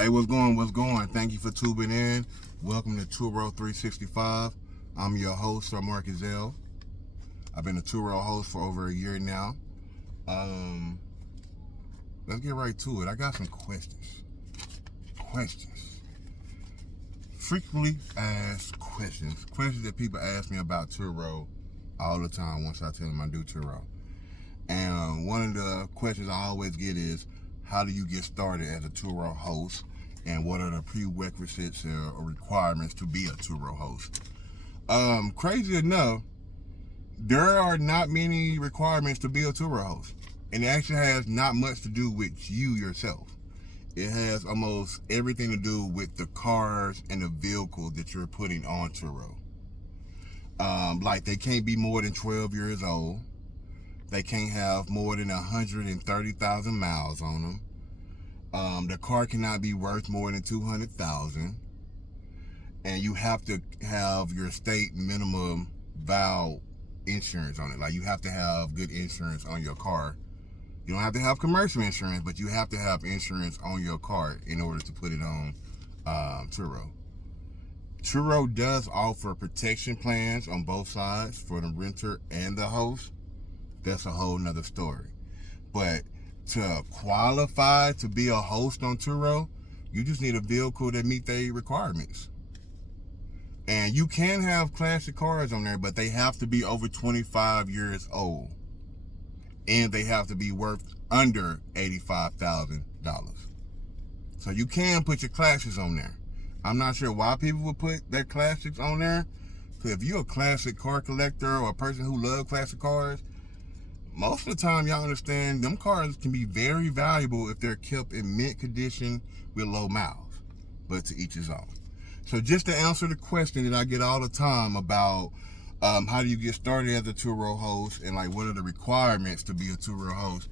Hey, what's going? What's going? Thank you for tuning in. Welcome to Turo365. I'm your host, Mark Gazelle. I've been a Turo host for over a year now. Let's get right to it. I got some questions. Frequently asked questions. Questions that people ask me about Turo all the time once I tell them I do Turo. And one of the questions I always get is, how do you get started as a Turo host? And what are the prerequisites or requirements to be a Turo host? Crazy enough, there are not many requirements to be a Turo host. And it actually has not much to do with you yourself. It has almost everything to do with the cars and the vehicles that you're putting on Turo. Like they can't be more than 12 years old. They can't have more than 130,000 miles on them. The car cannot be worth more than $200,000, and you have to have your state minimum vow insurance on it. Like you have to have good insurance on your car. You don't have to have commercial insurance, but you have to have insurance on your car in order to put it on Turo. Turo does offer protection plans on both sides for the renter and the host. That's a whole nother story. But to qualify to be a host on Turo, you just need a vehicle that meet their requirements. And you can have classic cars on there, but they have to be over 25 years old. And they have to be worth under $85,000. So you can put your classics on there. I'm not sure why people would put their classics on there. Because if you're a classic car collector or a person who loves classic cars, most of the time, y'all understand, them cars can be very valuable if they're kept in mint condition with low miles. But to each his own. So just to answer the question that I get all the time about how do you get started as a Turo host and like what are the requirements to be a Turo host,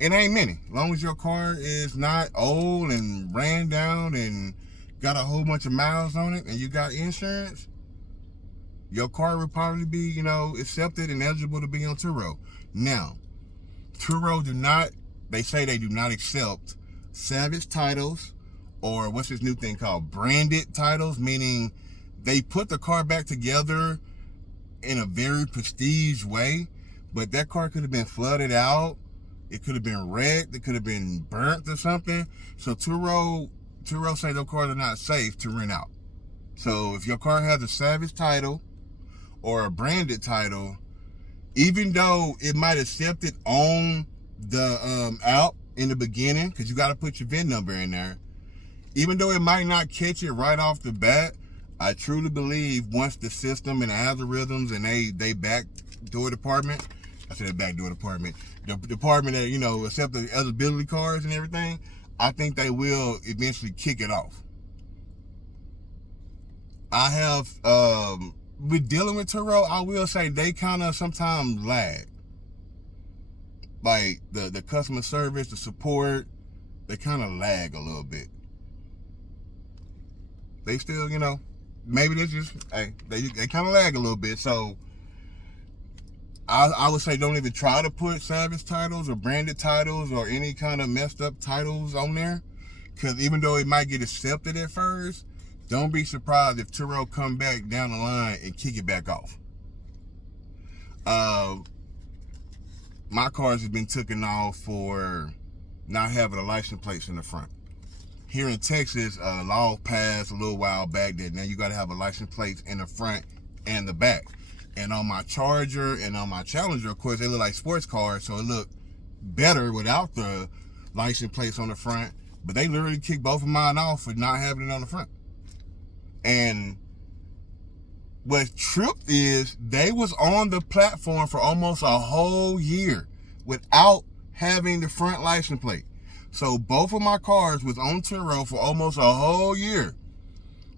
it ain't many. As long as your car is not old and ran down and got a whole bunch of miles on it and you got insurance, your car will probably be, accepted and eligible to be on Turo. Now, Turo they say they do not accept salvage titles or what's this new thing called branded titles, meaning they put the car back together in a very prestige way, but that car could have been flooded out, it could have been wrecked, it could have been burnt or something. So Turo say those cars are not safe to rent out. So if your car has a salvage title or a branded title, even though it might accept it on the app in the beginning, because you got to put your VIN number in there, even though it might not catch it right off the bat, I truly believe once the system and the algorithms and they backdoor department, the department that, accept the eligibility cards and everything, I think they will eventually kick it off. I have, with dealing with Turo, I will say they kind of sometimes lag. Like the customer service, the support, they kind of lag a little bit. They still, maybe they just, they kind of lag a little bit. So I would say don't even try to put salvage titles or branded titles or any kind of messed up titles on there. Because even though it might get accepted at first, don't be surprised if Turo come back down the line and kick it back off. My cars have been taken off for not having a license plate in the front. Here in Texas, a law passed a little while back that now you got to have a license plate in the front and the back. And on my Charger and on my Challenger, of course, they look like sports cars, so it looked better without the license plates on the front. But they literally kicked both of mine off for not having it on the front. And what tripped is they was on the platform for almost a whole year without having the front license plate. So both of my cars was on Turo for almost a whole year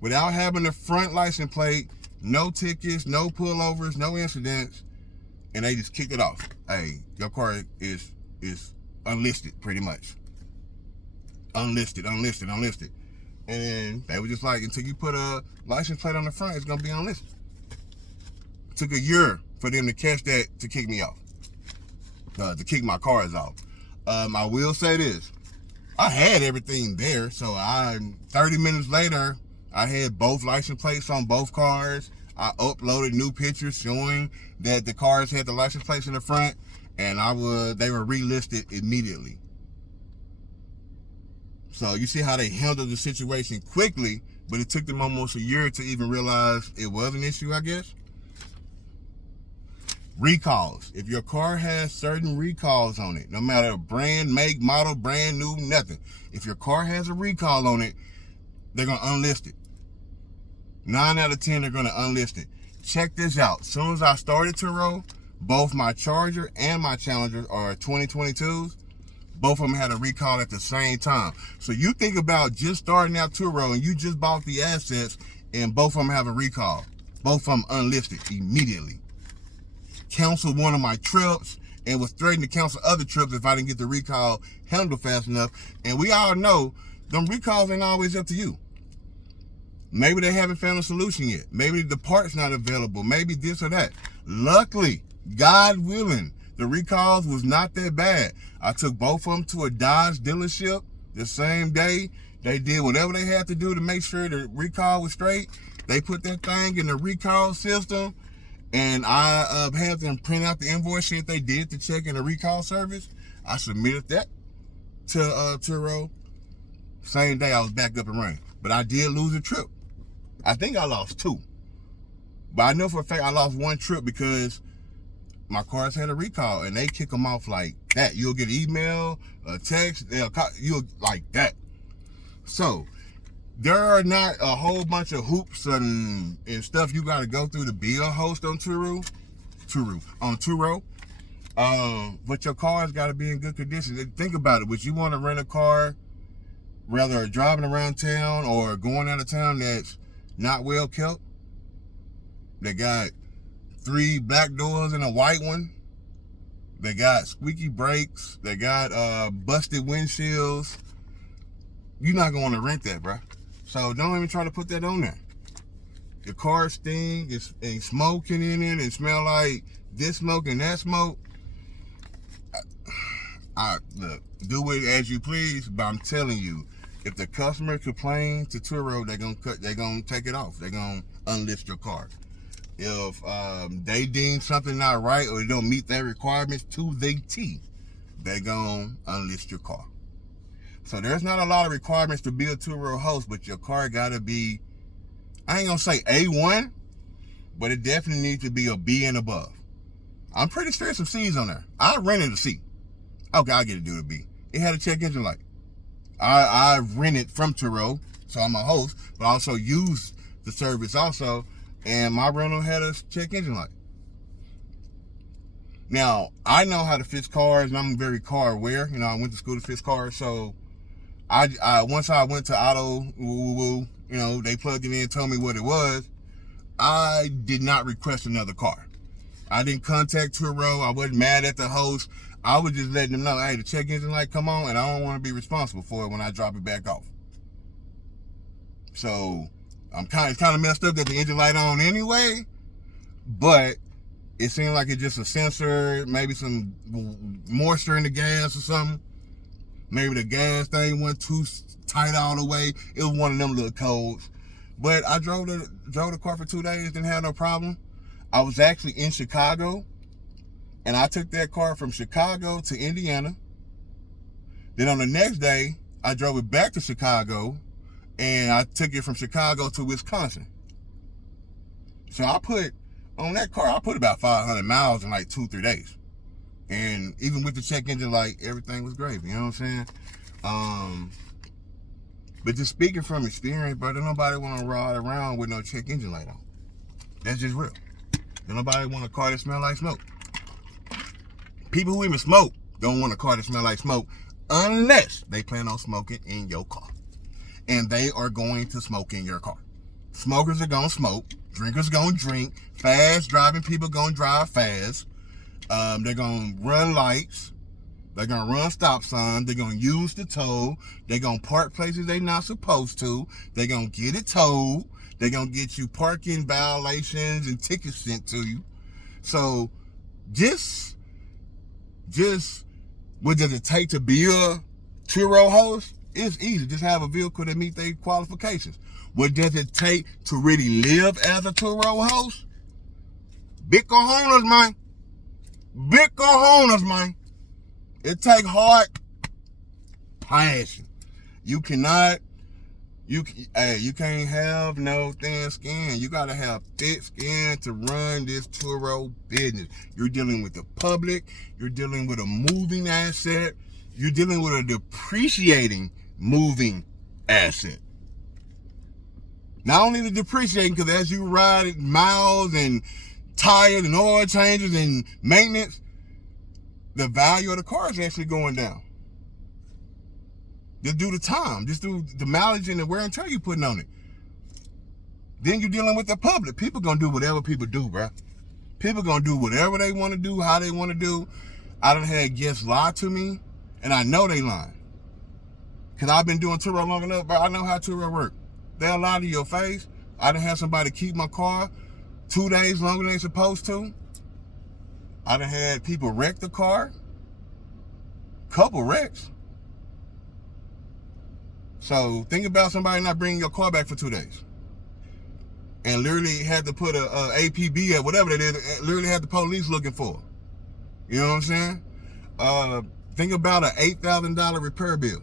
without having the front license plate, no tickets, no pullovers, no incidents, and they just kicked it off. Hey, your car is unlisted pretty much. Unlisted. And then they were just like, until you put a license plate on the front, it's going to be unlisted. It took a year for them to catch that to kick me off. To kick my cars off. I will say this. I had everything there. So 30 minutes later, I had both license plates on both cars. I uploaded new pictures showing that the cars had the license plates in the front, and they were relisted immediately. So you see how they handled the situation quickly, but it took them almost a year to even realize it was an issue, I guess. Recalls. If your car has certain recalls on it, no matter brand, make, model, brand new, nothing. If your car has a recall on it, they're going to unlist it. 9 out of 10, they're going to unlist it. Check this out. As soon as I started Turo, both my Charger and my Challenger are 2022s. Both of them had a recall at the same time. So you think about just starting out Turo and you just bought the assets and both of them have a recall. Both of them unlisted immediately. Canceled one of my trips and was threatening to cancel other trips if I didn't get the recall handled fast enough. And we all know them recalls ain't always up to you. Maybe they haven't found a solution yet. Maybe the part's not available. Maybe this or that. Luckily, God willing, the recalls was not that bad. I took both of them to a Dodge dealership the same day. They did whatever they had to do to make sure the recall was straight. They put that thing in the recall system, and I had them print out the invoice sheet they did to check in the recall service. I submitted that to Turo. Same day I was back up and running. But I did lose a trip. I think I lost 2. But I know for a fact I lost 1 trip because my cars had a recall, and they kick them off like that. You'll get an email, a text, you'll like that. So there are not a whole bunch of hoops and stuff you got to go through to be a host on Turo. But your car's got to be in good condition. Think about it. Would you want to rent a car, rather driving around town or going out of town that's not well kept? They got 3 black doors and a white one. They got squeaky brakes. They got busted windshields. You're not going to rent that, bro. So don't even try to put that on there. The car stinks and smoking in it and smell like this smoke and that smoke. Look, do it as you please, but I'm telling you, if the customer complains to Turo, they're gonna take it off. They're gonna unlist your car. If they deem something not right or they don't meet their requirements to the T, they're gonna unlist your car. So there's not a lot of requirements to be a Turo host, but your car gotta be, I ain't gonna say A1, but it definitely needs to be a B and above. I'm pretty sure some C's on there. I rented a C. Okay, I'll get it to a B. It had a check engine light. I rented from Turo, so I'm a host, but I also used the service also, and my rental had a check engine light. Now, I know how to fix cars, and I'm very car aware. You know, I went to school to fix cars, so once I went to Auto, you know, they plugged it in, told me what it was. I did not request another car. I didn't contact Turo. I wasn't mad at the host. I was just letting them know, hey, the check engine light come on, and I don't want to be responsible for it when I drop it back off. So it's kind of messed up that the engine light on anyway, but it seemed like it's just a sensor, maybe some moisture in the gas or something. Maybe the gas thing went too tight all the way. It was one of them little codes. But I drove the car for 2 days, didn't have no problem. I was actually in Chicago, and I took that car from Chicago to Indiana. Then on the next day, I drove it back to Chicago, and I took it from Chicago to Wisconsin. So on that car, I put about 500 miles in like 2-3 days. And even with the check engine light, everything was great. You know what I'm saying? But just speaking from experience, bro, don't nobody want to ride around with no check engine light on. That's just real. Don't nobody want a car that smell like smoke. People who even smoke don't want a car that smell like smoke unless they plan on smoking in your car. And they are going to smoke in your car. Smokers are going to smoke. Drinkers going to drink. Fast driving people going to drive fast. They're going to run lights. They're going to run stop signs. They're going to use the toll. They're going to park places they're not supposed to. They're going to get it towed. They're going to get you parking violations and tickets sent to you. So just what does it take to be a Turo host, it's easy. Just have a vehicle that meets their qualifications. What does it take to really live as a Turo host? Big cojones, man. Big cojones, man. It takes hard passion. You can't have no thin skin. You gotta have thick skin to run this Turo business. You're dealing with the public. You're dealing with a moving asset. You're dealing with a depreciating moving asset. Not only the depreciating, because as you ride it, miles and tires and oil changes and maintenance, the value of the car is actually going down. Just due to time, just through the mileage and the wear and tear you're putting on it. Then you're dealing with the public. People gonna do whatever people do, bro. People gonna do whatever they want to do, how they want to do. I done had guests lie to me, and I know they lying. Because I've been doing Turo long enough, bro. I know how Turo work. They'll lie to your face. I done had somebody keep my car 2 days longer than they supposed to. I done had people wreck the car. Couple wrecks. So think about somebody not bringing your car back for 2 days. And literally had to put a APB at whatever it is, literally had the police looking for. You know what I'm saying? Think about an $8,000 repair bill.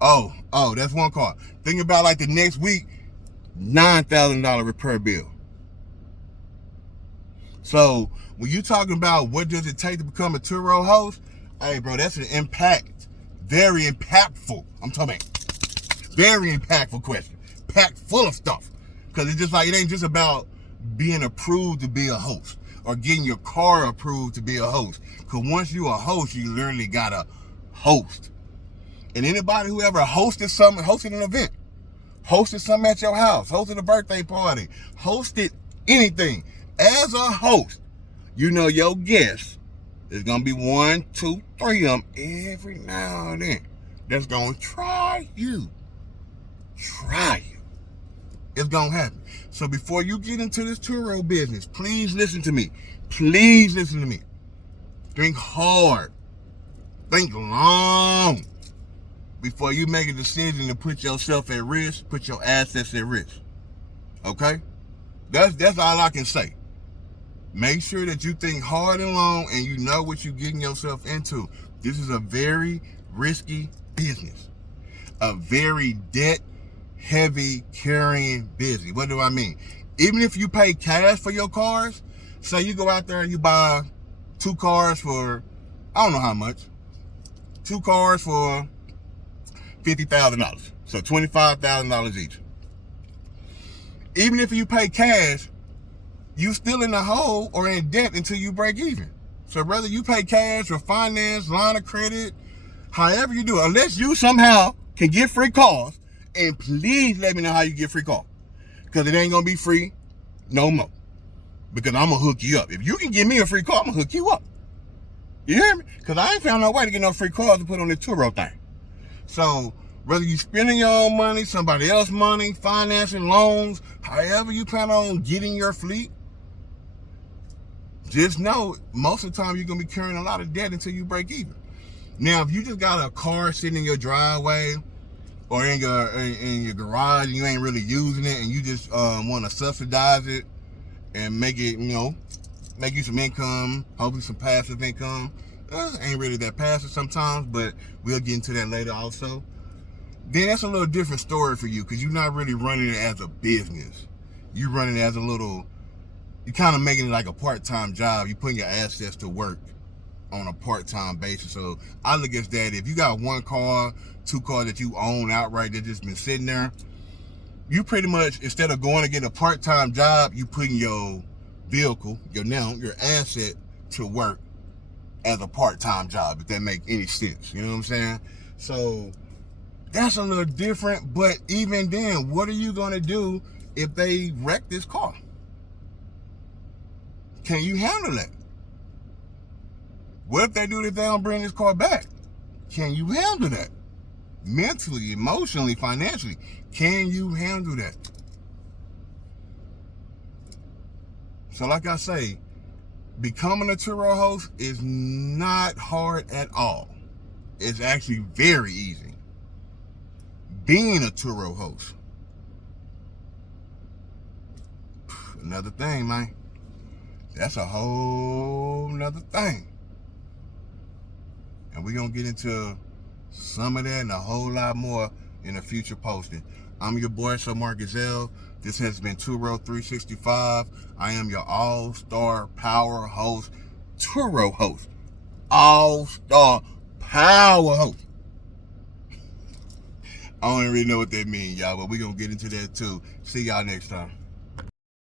Oh, that's one car. Think about like the next week, $9,000 repair bill. So when you talking about what does it take to become a Turo host, hey bro, that's an impact. Very impactful. I'm talking about very impactful question. Packed full of stuff. Because it's just like, it ain't just about being approved to be a host or getting your car approved to be a host. Because once you a host, you literally got to host. And anybody who ever hosted an event, hosted something at your house, hosted a birthday party, hosted anything, as a host, you know your guests is going to be 1, 2, 3 of them every now and then that's going to try you. It's going to happen. So before you get into this Turo business, please listen to me. Please listen to me. Think hard. Think long before you make a decision to put yourself at risk, put your assets at risk. Okay? That's all I can say. Make sure that you think hard and long and you know what you're getting yourself into. This is a very risky business. A very debt-heavy carrying business. What do I mean? Even if you pay cash for your cars, say you go out there and you buy 2 cars for, I don't know how much, 2 cars for $50,000. So $25,000 each. Even if you pay cash, you still in the hole or in debt until you break even. So whether you pay cash or finance, line of credit, however you do it, unless you somehow can get free cars, and please let me know how you get free cars. Because it ain't going to be free no more. Because I'm going to hook you up. If you can give me a free car, I'm going to hook you up. You hear me? Because I ain't found no way to get no free cars to put on this Turo thing. So whether you spending your own money, somebody else's money, financing, loans, however you plan on getting your fleet, just know most of the time you're going to be carrying a lot of debt until you break even. Now, if you just got a car sitting in your driveway or in your garage and you ain't really using it and you just want to subsidize it and make it, make you some income, hopefully some passive income. Ain't really that passive sometimes, but we'll get into that later also. Then that's a little different story for you because you're not really running it as a business. You're running it as you're kind of making it like a part-time job. You're putting your assets to work on a part-time basis. So I look at that. If you got 1 car, 2 cars that you own outright that just been sitting there, you pretty much, instead of going to get a part-time job, you putting your vehicle, your asset to work as a part-time job, if that make any sense. You know what I'm saying? So that's a little different, but even then, what are you going to do if they wreck this car? Can you handle that? What if they do it if they don't bring this car back? Can you handle that? Mentally, emotionally, financially, can you handle that? So like I say, becoming a Turo host is not hard at all. It's actually very easy. Being a Turo host, another thing, man. That's a whole nother thing. And we're going to get into some of that and a whole lot more in a future posting. I'm your boy, Mark Gazelle. This has been Turo365. I am your all-star power host, Turo host. All-star power host. I don't even really know what that means, y'all, but we're going to get into that too. See y'all next time.